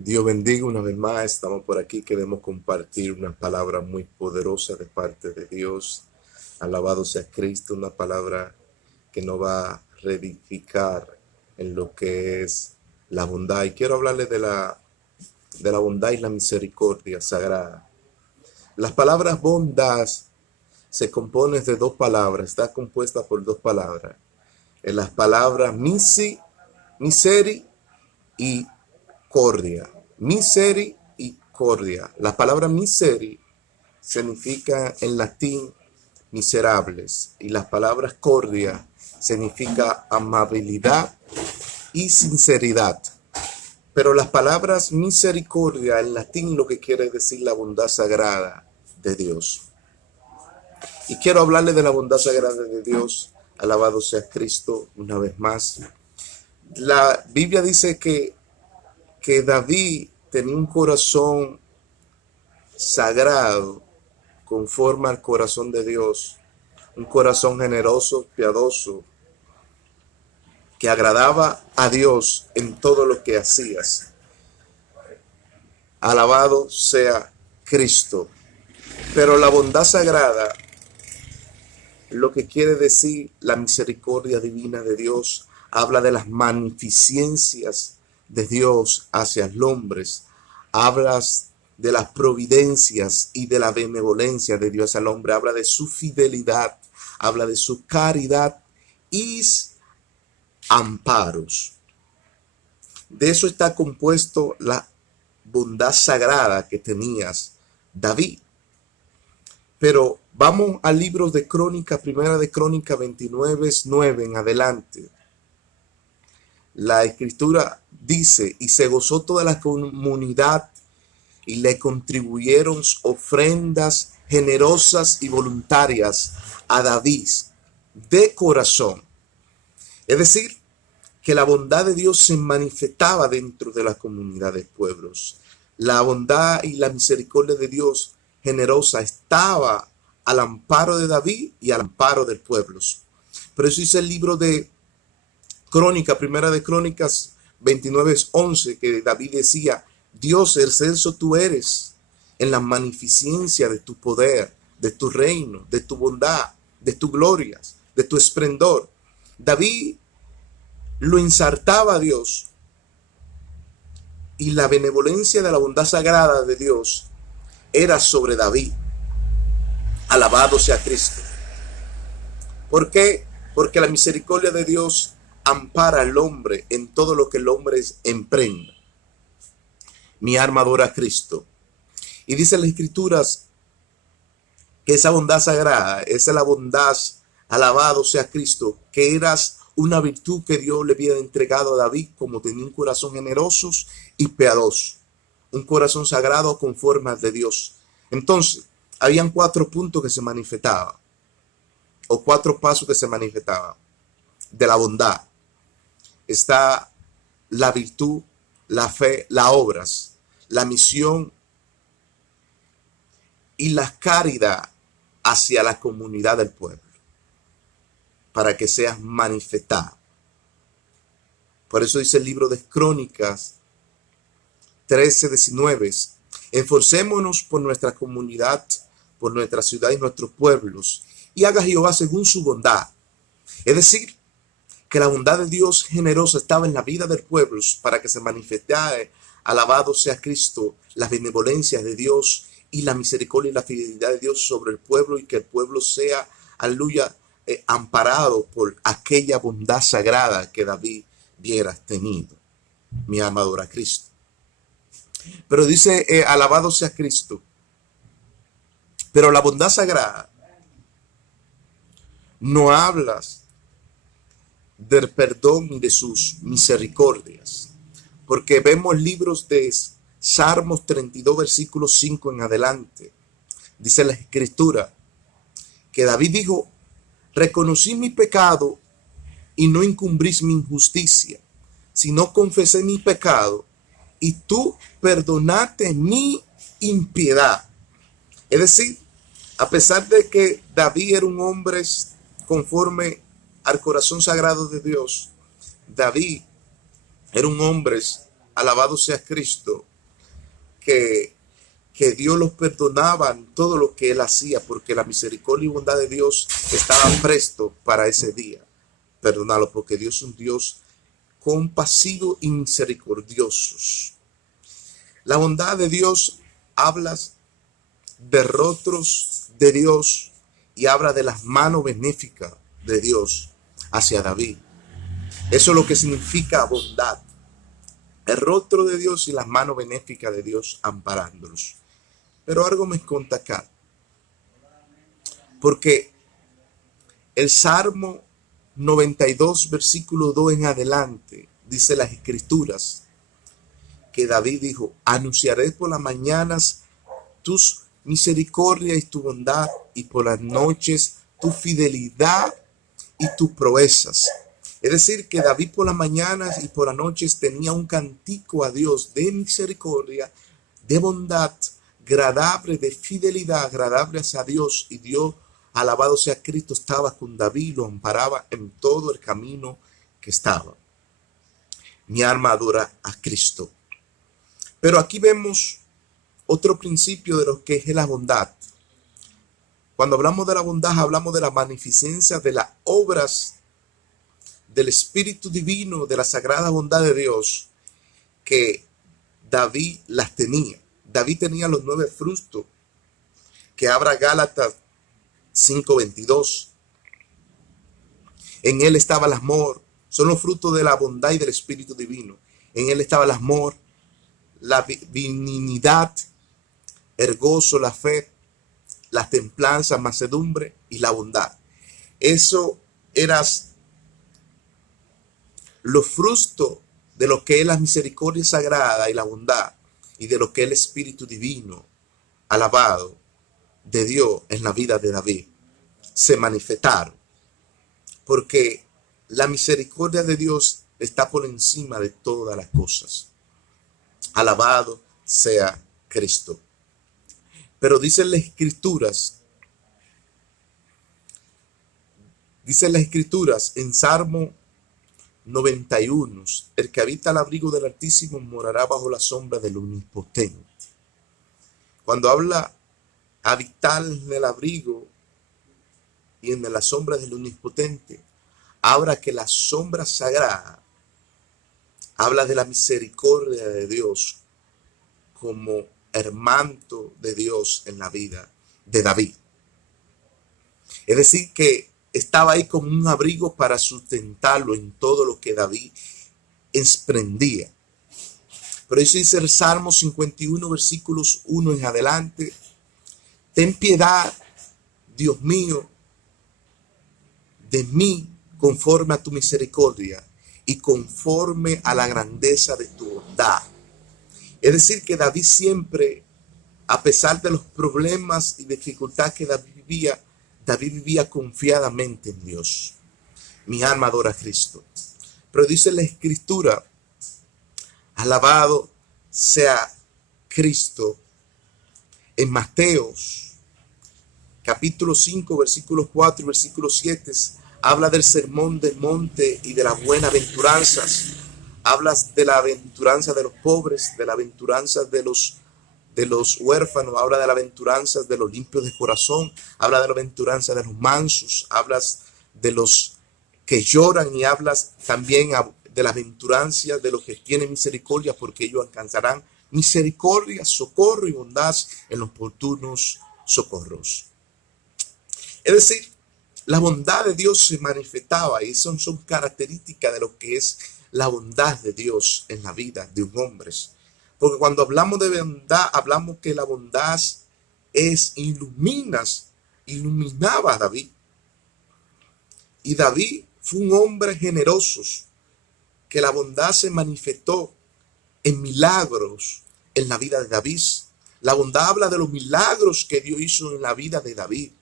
Dios bendiga una vez más. Estamos por aquí. Queremos compartir una palabra muy poderosa de parte de Dios. Alabado sea Cristo, una palabra que nos va a reedificar en lo que es la bondad. Y quiero hablarle de la bondad y la misericordia sagrada. Las palabras bondad se componen de dos palabras, está compuesta por dos palabras. En las palabras miseri y cordia. Miseri y cordia. La palabra miseri significa en latín miserables y las palabras cordia significa amabilidad y sinceridad. Pero las palabras misericordia en latín lo que quiere decir la bondad sagrada de Dios. Y quiero hablarle de la bondad sagrada de Dios. Alabado sea Cristo una vez más. La Biblia dice que David tenía un corazón sagrado conforme al corazón de Dios, un corazón generoso, piadoso, que agradaba a Dios en todo lo que hacías. Alabado sea Cristo. Pero la bondad sagrada, lo que quiere decir la misericordia divina de Dios, habla de las magnificencias de Dios hacia los hombres, hablas de las providencias y de la benevolencia de Dios al hombre, habla de su fidelidad, habla de su caridad y amparos. De eso está compuesto la bondad sagrada que tenías David. Pero vamos al libro de Crónica, primera de Crónica 29:9 en adelante. La escritura dice, y se gozó toda la comunidad y le contribuyeron ofrendas generosas y voluntarias a David de corazón. Es decir, que la bondad de Dios se manifestaba dentro de la comunidad de pueblos. La bondad y la misericordia de Dios generosa estaba al amparo de David y al amparo del pueblo. Por eso dice el libro de Crónica, primera de Crónicas 29:11, que David decía, Dios excelso tú eres en la magnificencia de tu poder, de tu reino, de tu bondad, de tu gloria, de tu esplendor. David lo ensartaba a Dios y la benevolencia de la bondad sagrada de Dios era sobre David. Alabado sea Cristo. ¿Por qué? Porque la misericordia de Dios ampara al hombre en todo lo que el hombre emprenda. Mi alma adora a Cristo. Y dice las escrituras que esa bondad sagrada, esa es la bondad, alabado sea Cristo, que eras una virtud que Dios le había entregado a David, como tenía un corazón generoso y piadoso, un corazón sagrado conforme al de Dios. Entonces, habían 4 puntos que se manifestaban, o 4 pasos que se manifestaban de la bondad. Está la virtud, la fe, las obras, la misión y la caridad hacia la comunidad del pueblo, para que seas manifestada. Por eso dice el libro de Crónicas 13:19, esforcémonos por nuestra comunidad, por nuestra ciudad y nuestros pueblos, y haga Jehová según su bondad. Es decir, que la bondad de Dios generosa estaba en la vida del pueblo para que se manifestara, alabado sea Cristo, las benevolencias de Dios y la misericordia y la fidelidad de Dios sobre el pueblo, y que el pueblo sea, aleluya, amparado por aquella bondad sagrada que David hubiera tenido. Mi alma adora a Cristo. Pero dice, alabado sea Cristo. Pero la bondad sagrada no hablas del perdón y de sus misericordias, porque vemos libros de Salmos 32 versículos 5 en adelante. Dice la escritura que David dijo, reconocí mi pecado y no incumbrís mi injusticia, sino confesé mi pecado y tú perdonaste mi impiedad. Es decir, a pesar de que David era un hombre conforme al corazón sagrado de Dios, David era un hombre alabado sea Cristo, que, que Dios los perdonaba en todo lo que él hacía, porque la misericordia y bondad de Dios estaban presto para ese día. Perdonarlo, porque Dios es un Dios compasivo y misericordioso. La bondad de Dios habla de rostros de Dios y habla de las manos benéficas de Dios hacia David. Eso es lo que significa bondad. El rostro de Dios y las manos benéficas de Dios amparándolos. Pero algo me conta acá. Porque el Salmo 92, versículo 2 en adelante, dice las Escrituras, que David dijo: anunciaré por las mañanas tus misericordia y tu bondad, y por las noches tu fidelidad y tus proezas. Es decir, que David por las mañanas y por las noches tenía un cantico a Dios de misericordia, de bondad, agradable, de fidelidad, agradable hacia Dios. Y Dios, alabado sea Cristo, estaba con David, lo amparaba en todo el camino que estaba. Mi alma adora a Cristo. Pero aquí vemos otro principio de lo que es la bondad. Cuando hablamos de la bondad, hablamos de la magnificencia de las obras del Espíritu Divino, de la sagrada bondad de Dios, que David las tenía. David tenía los 9 frutos, que habla Gálatas 5:22. En él estaba el amor. Son los frutos de la bondad y del Espíritu Divino. En él estaba el amor, la benignidad, el gozo, la fe, la templanza, mansedumbre y la bondad. Eso eran los frutos de lo que es la misericordia sagrada y la bondad, y de lo que es el Espíritu Divino, alabado, de Dios en la vida de David, se manifestaron. Porque la misericordia de Dios está por encima de todas las cosas. Alabado sea Cristo. Pero dicen las Escrituras en Salmo 91, el que habita al abrigo del Altísimo morará bajo la sombra del Omnipotente. Cuando habla habitar en el abrigo y en la sombra del Omnipotente, habla que la sombra sagrada habla de la misericordia de Dios como el manto de Dios en la vida de David. Es decir, que estaba ahí como un abrigo para sustentarlo en todo lo que David emprendía. Pero eso dice el Salmo 51, versículos 1 en adelante: ten piedad, Dios mío, de mí, conforme a tu misericordia y conforme a la grandeza de tu bondad. Es decir, que David siempre, a pesar de los problemas y dificultades que David vivía confiadamente en Dios. Mi alma adora a Cristo. Pero dice la Escritura: alabado sea Cristo. En Mateos, capítulo 5, versículos 4 y versículo 7, habla del sermón del monte y de las buenas aventuranzas. Hablas de la aventuranza de los pobres, de la aventuranza de los huérfanos, habla de la aventuranza de los limpios de corazón, habla de la aventuranza de los mansos, hablas de los que lloran, y hablas también de la aventuranza de los que tienen misericordia, porque ellos alcanzarán misericordia, socorro y bondad en los oportunos socorros. Es decir, la bondad de Dios se manifestaba, y son características de lo que es la bondad de Dios en la vida de un hombre. Porque cuando hablamos de bondad, hablamos que la bondad iluminaba a David. Y David fue un hombre generoso, que la bondad se manifestó en milagros en la vida de David. La bondad habla de los milagros que Dios hizo en la vida de David.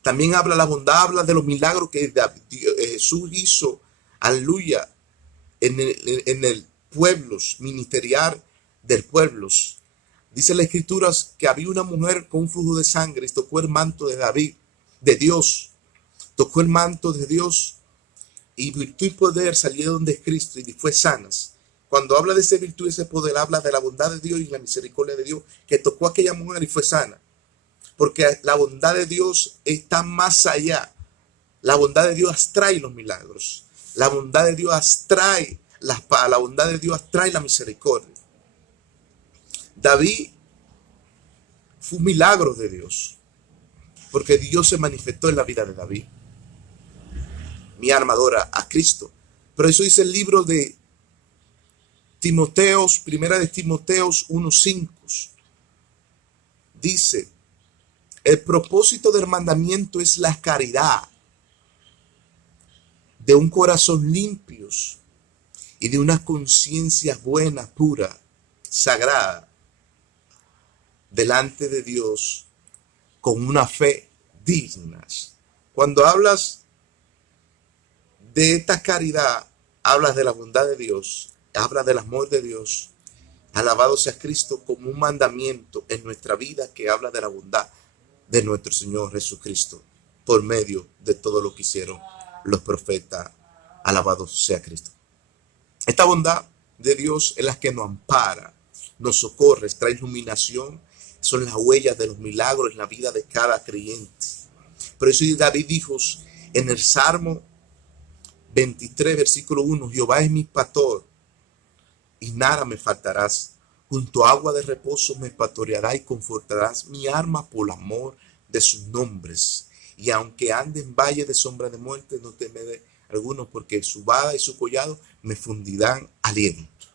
También la bondad habla de los milagros que Jesús hizo, aleluya, en el pueblo, ministerial del pueblo. Dice la Escritura que había una mujer con un flujo de sangre y tocó el manto de David, de Dios. Tocó el manto de Dios y virtud y poder salieron de Cristo y fue sanas. Cuando habla de esa virtud y ese poder, habla de la bondad de Dios y la misericordia de Dios, que tocó a aquella mujer y fue sana. Porque la bondad de Dios está más allá. La bondad de Dios abstrae los milagros. La bondad de Dios abstrae la bondad de Dios abstrae la misericordia. David fue un milagro de Dios, porque Dios se manifestó en la vida de David. Mi alma adora a Cristo. Pero eso dice el libro de Timoteos, primera de Timoteos 1:5. Dice, el propósito del mandamiento es la caridad de un corazón limpios y de una conciencia buena, pura, sagrada, delante de Dios, con una fe digna. Cuando hablas de esta caridad, hablas de la bondad de Dios, hablas del amor de Dios. Alabado sea Cristo, como un mandamiento en nuestra vida que habla de la bondad de nuestro Señor Jesucristo por medio de todo lo que hicieron los profetas. Alabado sea Cristo. Esta bondad de Dios es la que nos ampara, nos socorre, trae iluminación, son las huellas de los milagros en la vida de cada creyente. Por eso David dijo en el Salmo 23, versículo 1, Jehová es mi pastor y nada me faltarás. Junto a agua de reposo me pastoreará y confortarás mi alma por amor de sus nombres. Y aunque ande en valle de sombra de muerte, no temeré alguno, porque su vara y su collado me fundirán aliento.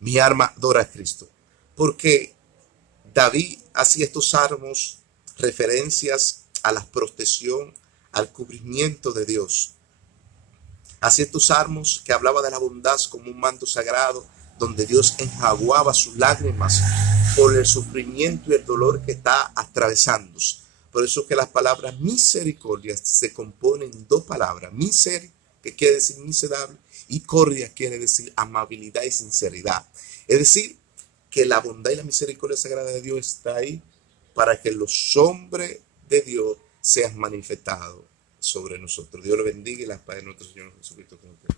Mi alma adora a Cristo, porque David hacía estos salmos referencias a la protección, al cubrimiento de Dios. Hacía estos salmos que hablaba de la bondad como un manto sagrado, donde Dios enjaguaba sus lágrimas por el sufrimiento y el dolor que está atravesando. Por eso que las palabras misericordia se componen en dos palabras. Miser, que quiere decir miserable, y cordia quiere decir amabilidad y sinceridad. Es decir, que la bondad y la misericordia sagrada de Dios está ahí para que los hombres de Dios sean manifestados sobre nosotros. Dios lo bendiga y la paz de nuestro Señor Jesucristo con usted.